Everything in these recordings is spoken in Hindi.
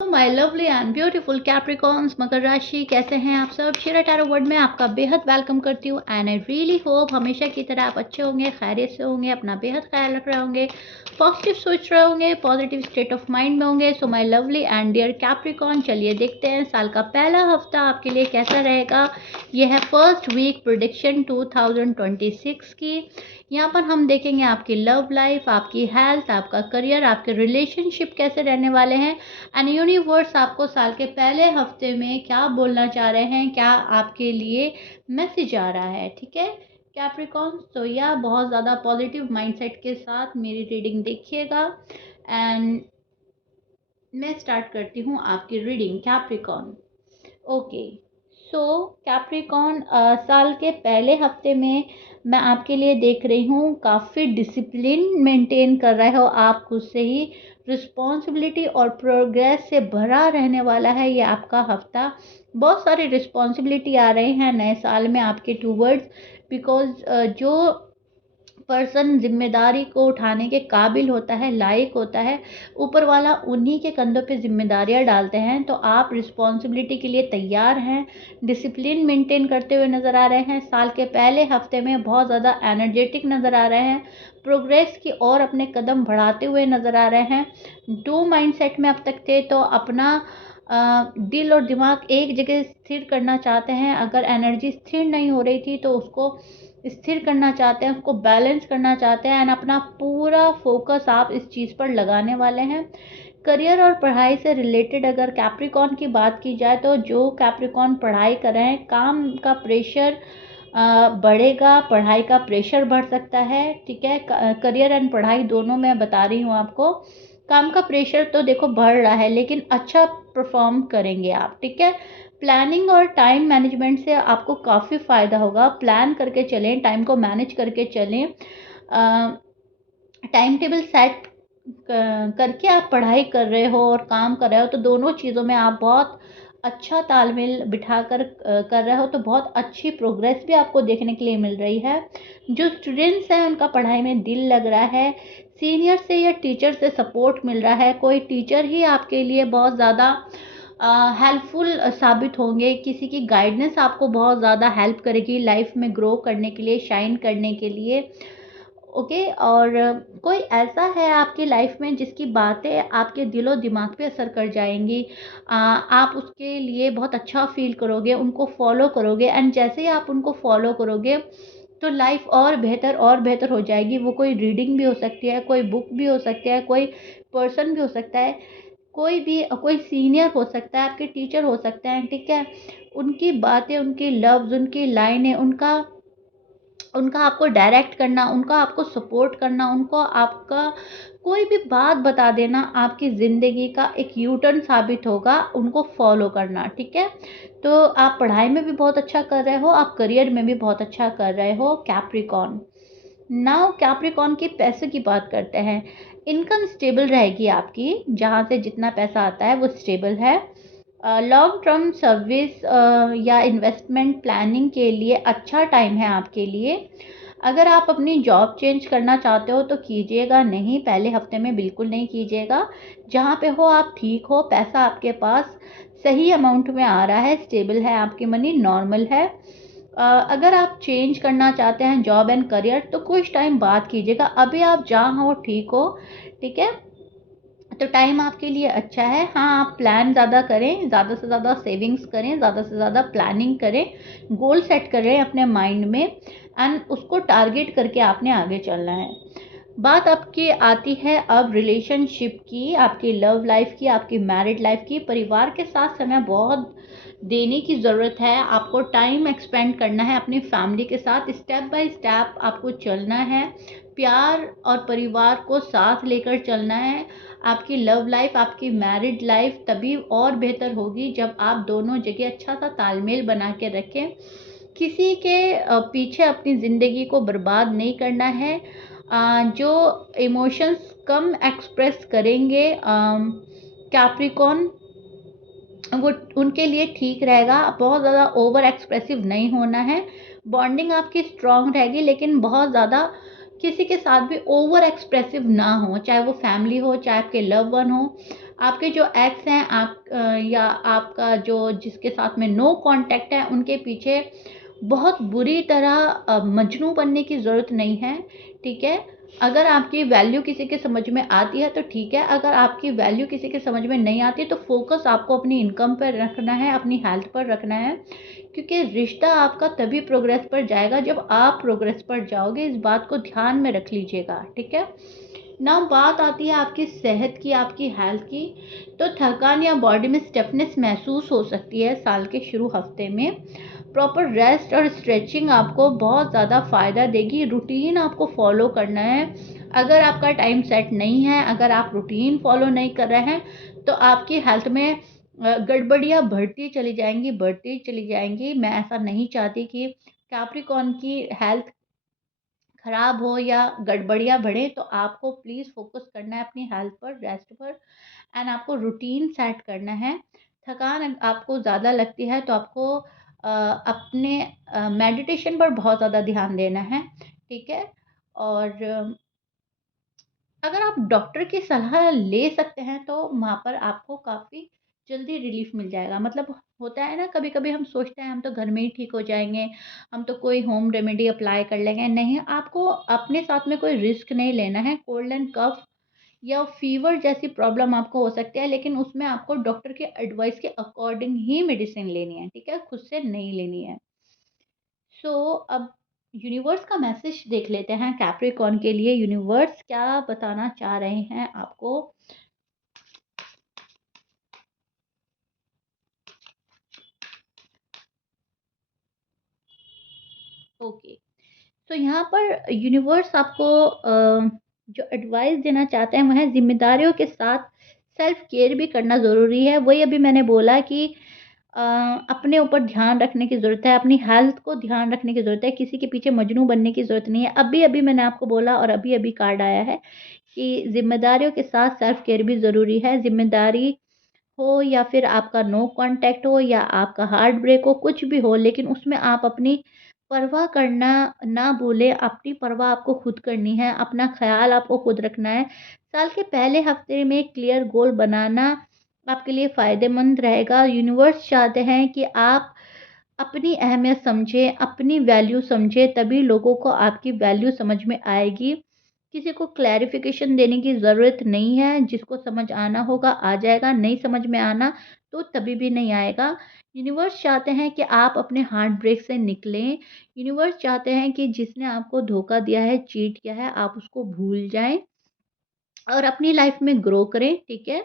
My lovely and beautiful Capricorns, मकर राशि, कैसे हैं आप सब। शिरा टैरो वर्ड में आपका बेहद वेलकम करती हूँ एंड आई रियली होप हमेशा की तरह आप अच्छे होंगे, खैरियत से होंगे, अपना बेहद ख्याल रख रहे होंगे, पॉजिटिव सोच रहे होंगे, पॉजिटिव स्टेट ऑफ माइंड में होंगे। So my lovely and dear Capricorn, चलिए देखते हैं साल का पहला हफ्ता आपके लिए कैसा रहेगा। यह है फर्स्ट वीक प्रेडिक्शन 2026 की। यहाँ पर हम देखेंगे आपकी लव लाइफ, आपकी हेल्थ, आपका करियर, आपके रिलेशनशिप कैसे रहने वाले हैं एंड यूनिवर्स आपको साल के पहले हफ्ते में क्या बोलना चाह रहे हैं, क्या आपके लिए मैसेज आ रहा है। ठीक है कैप्रिकॉर्न, तो या बहुत ज़्यादा पॉजिटिव माइंडसेट के साथ मेरी रीडिंग देखिएगा एंड मैं स्टार्ट करती हूँ आपकी रीडिंग कैप्रिकॉर्न। ओके, सो कैप्रिकॉर्न, साल के पहले हफ्ते में मैं आपके लिए देख रही हूँ काफ़ी डिसिप्लिन मेंटेन कर रहे हो आप खुद से ही। रिस्पॉन्सिबिलिटी और प्रोग्रेस से भरा रहने वाला है ये आपका हफ्ता। बहुत सारी रिस्पॉन्सिबिलिटी आ रही हैं नए साल में आपके टूवर्ड्स, बिकॉज जो पर्सन जिम्मेदारी को उठाने के काबिल होता है, लायक होता है, ऊपर वाला उन्हीं के कंधों पे जिम्मेदारियां डालते हैं। तो आप रिस्पॉन्सिबिलिटी के लिए तैयार हैं, डिसिप्लिन मेंटेन करते हुए नज़र आ रहे हैं। साल के पहले हफ्ते में बहुत ज़्यादा एनर्जेटिक नज़र आ रहे हैं, प्रोग्रेस की ओर अपने कदम बढ़ाते हुए नज़र आ रहे हैं। टू माइंडसेट में अब तक थे, तो अपना दिल और दिमाग एक जगह स्थिर करना चाहते हैं। अगर एनर्जी स्थिर नहीं हो रही थी तो उसको स्थिर करना चाहते हैं, उसको बैलेंस करना चाहते हैं एंड अपना पूरा फोकस आप इस चीज़ पर लगाने वाले हैं। करियर और पढ़ाई से रिलेटेड अगर कैप्रिकॉर्न की बात की जाए, तो जो कैप्रिकॉर्न पढ़ाई कर रहे हैं, काम का प्रेशर बढ़ेगा, पढ़ाई का प्रेशर बढ़ सकता है। ठीक है, करियर एंड पढ़ाई दोनों मैं बता रही हूँ आपको। काम का प्रेशर तो देखो बढ़ रहा है, लेकिन अच्छा परफॉर्म करेंगे आप। ठीक है, प्लानिंग और टाइम मैनेजमेंट से आपको काफ़ी फ़ायदा होगा। प्लान करके चलें, टाइम को मैनेज करके चलें, टाइम टेबल सेट करके आप पढ़ाई कर रहे हो और काम कर रहे हो, तो दोनों चीज़ों में आप बहुत अच्छा तालमेल बिठाकर कर रहे हो, तो बहुत अच्छी प्रोग्रेस भी आपको देखने के लिए मिल रही है। जो स्टूडेंट्स हैं उनका पढ़ाई में दिल लग रहा है, सीनियर से या टीचर से सपोर्ट मिल रहा है। कोई टीचर ही आपके लिए बहुत ज़्यादा हेल्पफुल साबित होंगे, किसी की गाइडेंस आपको बहुत ज़्यादा हेल्प करेगी लाइफ में ग्रो करने के लिए, शाइन करने के लिए। ओके, और कोई ऐसा है आपकी लाइफ में जिसकी बातें आपके दिलो दिमाग पे असर कर जाएंगी। आप उसके लिए बहुत अच्छा फील करोगे, उनको फॉलो करोगे एंड जैसे ही आप उनको फॉलो करोगे तो लाइफ और बेहतर हो जाएगी। वो कोई रीडिंग भी हो सकती है, कोई बुक भी हो सकती है, कोई पर्सन भी हो सकता है, कोई भी, कोई सीनियर हो सकता है, आपके टीचर हो सकते हैं। ठीक है, उनकी बातें, उनकी लफ्ज़, उनकी लाइनें, उनका उनका आपको डायरेक्ट करना, उनका आपको सपोर्ट करना, उनको आपका कोई भी बात बता देना आपकी ज़िंदगी का एक यू टर्न साबित होगा, उनको फॉलो करना। ठीक है, तो आप पढ़ाई में भी बहुत अच्छा कर रहे हो, आप करियर में भी बहुत अच्छा कर रहे हो कैप्रिकॉर्न। नाउ कैप्रिकॉर्न की पैसे की बात करते हैं। इनकम स्टेबल रहेगी आपकी, जहाँ से जितना पैसा आता है वो स्टेबल है। लॉन्ग टर्म सर्विस या इन्वेस्टमेंट प्लानिंग के लिए अच्छा टाइम है आपके लिए। अगर आप अपनी जॉब चेंज करना चाहते हो तो कीजिएगा नहीं, पहले हफ्ते में बिल्कुल नहीं कीजिएगा। जहाँ पे हो आप ठीक हो, पैसा आपके पास सही अमाउंट में आ रहा है, स्टेबल है, आपकी मनी नॉर्मल है। अगर आप चेंज करना चाहते हैं जॉब एंड करियर, तो कुछ टाइम बाद कीजिएगा। अभी आप जहाँ हो ठीक हो। ठीक है, तो टाइम आपके लिए अच्छा है। हाँ, आप प्लान ज़्यादा करें, ज़्यादा से ज़्यादा सेविंग्स करें, ज़्यादा से ज़्यादा प्लानिंग करें, गोल सेट करें अपने माइंड में एंड उसको टारगेट करके आपने आगे चलना है। बात आपकी आती है अब रिलेशनशिप की, आपकी लव लाइफ की, आपकी मैरिड लाइफ की। परिवार के साथ समय बहुत देने की ज़रूरत है, आपको टाइम एक्सपेंड करना है अपनी फैमिली के साथ, स्टेप बाय स्टेप आपको चलना है, प्यार और परिवार को साथ लेकर चलना है। आपकी लव लाइफ, आपकी मैरिड लाइफ तभी और बेहतर होगी जब आप दोनों जगह अच्छा सा तालमेल बना के रखें। किसी के पीछे अपनी ज़िंदगी को बर्बाद नहीं करना है। जो इमोशंस कम एक्सप्रेस करेंगे कैप्रिकॉर्न, वो उनके लिए ठीक रहेगा। बहुत ज़्यादा ओवर एक्सप्रेसिव नहीं होना है। बॉन्डिंग आपकी स्ट्रांग रहेगी, लेकिन बहुत ज़्यादा किसी के साथ भी ओवर एक्सप्रेसिव ना हो, चाहे वो फैमिली हो, चाहे आपके लव वन हो। आपके जो एक्स हैं या आपका जो जिसके साथ में नो कांटेक्ट है, उनके पीछे बहुत बुरी तरह मजनू बनने की ज़रूरत नहीं है, ठीक है? अगर आपकी वैल्यू किसी के समझ में आती है तो ठीक है, अगर आपकी वैल्यू किसी के समझ में नहीं आती तो फ़ोकस आपको अपनी इनकम पर रखना है, अपनी हेल्थ पर रखना है, क्योंकि रिश्ता आपका तभी प्रोग्रेस पर जाएगा जब आप प्रोग्रेस पर जाओगे। इस बात को ध्यान में रख लीजिएगा, ठीक है? नाउ बात आती है आपकी सेहत की, आपकी हेल्थ की। तो थकान या बॉडी में स्टिफनेस महसूस हो सकती है साल के शुरू हफ्ते में। प्रॉपर रेस्ट और स्ट्रेचिंग आपको बहुत ज़्यादा फ़ायदा देगी। रूटीन आपको फॉलो करना है। अगर आपका टाइम सेट नहीं है, अगर आप रूटीन फॉलो नहीं कर रहे हैं, तो आपकी हेल्थ में गड़बड़ियाँ बढ़ती चली जाएंगी। मैं ऐसा नहीं चाहती कि कैप्रिकॉर्न की हेल्थ खराब हो या गड़बड़ियाँ बढ़े। तो आपको प्लीज़ फोकस करना है अपनी हेल्थ पर, रेस्ट पर, एंड आपको रूटीन सेट करना है। थकान आपको ज़्यादा लगती है तो आपको अपने मेडिटेशन पर बहुत ज़्यादा ध्यान देना है, ठीक है? और अगर आप डॉक्टर की सलाह ले सकते हैं तो वहाँ पर आपको काफ़ी जल्दी रिलीफ मिल जाएगा। मतलब होता है ना, कभी-कभी हम सोचते हैं हम तो घर में ही ठीक हो जाएँगे, हम तो कोई होम रेमेडी अप्लाई कर लेंगे। नहीं, आपको अपने साथ में कोई रिस्क नहीं लेना है। कोल्ड एंड कफ या फ़ीवर जैसी प्रॉब्लम आपको हो सकती है, लेकिन उसमें आपको डॉक्टर के एडवाइस के अकॉर्डिंग ही मेडिसिन लेनी है, ठीक है? खुद से नहीं लेनी है। सो अब यूनिवर्स का मैसेज देख लेते हैं कैप्रिकॉर्न के लिए। यूनिवर्स क्या बताना चाह रहे हैं आपको? ओके, तो यहाँ पर यूनिवर्स आपको जो एडवाइस देना चाहते हैं वह है ज़िम्मेदारियों के साथ सेल्फ केयर भी करना ज़रूरी है। वही अभी मैंने बोला कि अ, अपने ऊपर ध्यान रखने की ज़रूरत है, अपनी हेल्थ को ध्यान रखने की ज़रूरत है, किसी के पीछे मजनू बनने की ज़रूरत नहीं है। अभी-अभी मैंने आपको बोला और अभी-अभी कार्ड आया है कि ज़िम्मेदारियों के साथ सेल्फ केयर भी ज़रूरी है। ज़िम्मेदारी हो या फिर आपका नो कॉन्टैक्ट हो या आपका हार्ट ब्रेक हो, कुछ भी हो, लेकिन उसमें आप अपनी परवाह करना ना भूलें। अपनी परवाह आपको खुद करनी है, अपना ख़्याल आपको खुद रखना है। साल के पहले हफ़्ते में क्लियर गोल बनाना आपके लिए फ़ायदेमंद रहेगा। यूनिवर्स चाहते हैं कि आप अपनी अहमियत समझें, अपनी वैल्यू समझें, तभी लोगों को आपकी वैल्यू समझ में आएगी। किसी को क्लैरिफ़िकेशन देने की ज़रूरत नहीं है, जिसको समझ आना होगा आ जाएगा, नहीं समझ में आना तो कभी भी नहीं आएगा। यूनिवर्स चाहते हैं कि आप अपने हार्ट ब्रेक से निकलें। यूनिवर्स चाहते हैं कि जिसने आपको धोखा दिया है, चीट किया है, आप उसको भूल जाएँ और अपनी लाइफ़ में ग्रो करें, ठीक है?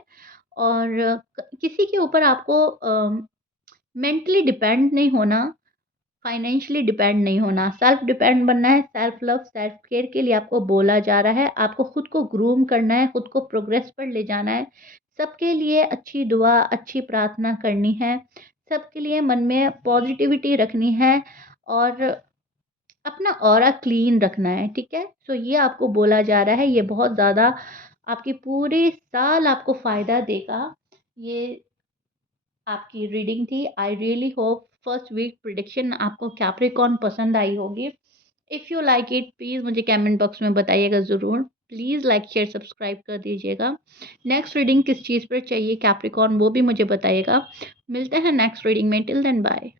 और किसी के ऊपर आपको मेंटली डिपेंड नहीं होना, फाइनेंशियली डिपेंड नहीं होना, सेल्फ डिपेंड बनना है। सेल्फ लव, सेल्फ केयर के लिए आपको बोला जा रहा है। आपको खुद को ग्रूम करना है, खुद को प्रोग्रेस पर ले जाना है। सबके लिए अच्छी दुआ, अच्छी प्रार्थना करनी है। सबके लिए मन में पॉजिटिविटी रखनी है और अपना ऑरा क्लीन रखना है, ठीक है? सो ये आपको बोला जा रहा है, ये बहुत ज़्यादा आपकी पूरे साल आपको फ़ायदा देगा। ये आपकी रीडिंग थी। I really hope first week prediction आपको कैप्रिकॉर्न पसंद आई होगी। If you like it please मुझे कमेंट बॉक्स में बताइएगा ज़रूर। प्लीज़ लाइक शेयर सब्सक्राइब कर दीजिएगा। नेक्स्ट रीडिंग किस चीज़ पर चाहिए कैप्रिकॉर्न वो भी मुझे बताइएगा। मिलते हैं नेक्स्ट रीडिंग में। Till then bye.